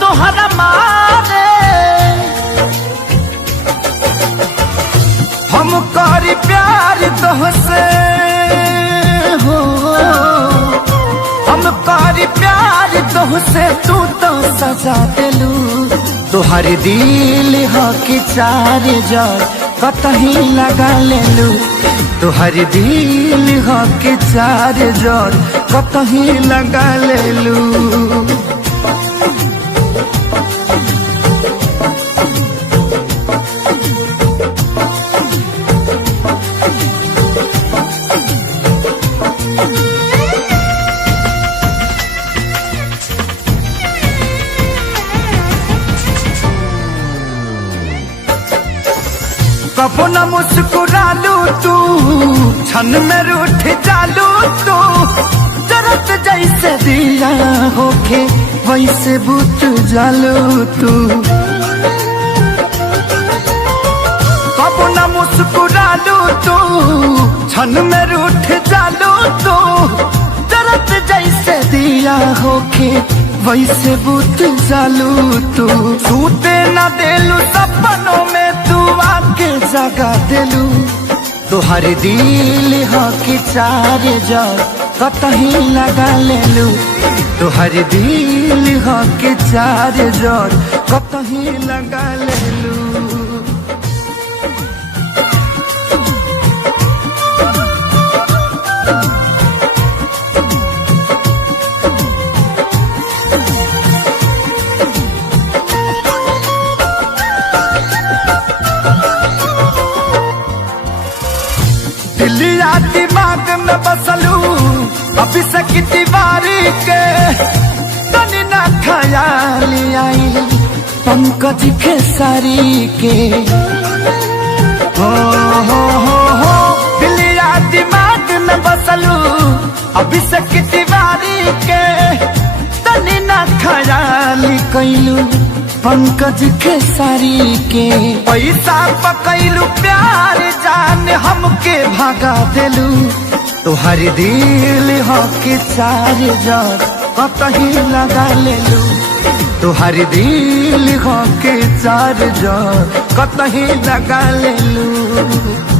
तोहरा मारे हम करी प्यार तोहसे हो, हम करी प्यार तोहसे तू तो सजा दिलू। तोहर दिल हो कि चार जर कतही लगा लेलू। तोहर दिल हो कि चार जर कतही लगा लेलू। कबो न मुस्कुरालू तू, क्षण में रूठ जालू तू। जरत जैसे दिया होके वैसे बुझ जालू तू। कबो न मुस्कुरालू तू, क्षण में रूठ जालू तू। जरत जैसे दिया होके वैसे बुझ जालू तू। सूते न देलू सपनों में तू आके जगा दिलू। तोहर दिल हो कि चार जर कतही लगा लेलू। तोहर दिल हो कि चार जर कतही लगा लेलू। दिलिया दिमाग में बसलू अभी से की दीवारी के। तनी ना ख्याल आई पंकज खेसारी के। हो दिलिया दिमाग में बसलू अभी से की दीवारी के। तनी ना ख्याल कैलू पंकज खेसारी के। पैसा पकैलू प्यार जान हमके भागा दिलू। तोहर दिल हो कि चार जर कतही लगा लेलू। तोहर दिल हो कि चार जर कतही लगा लेलू।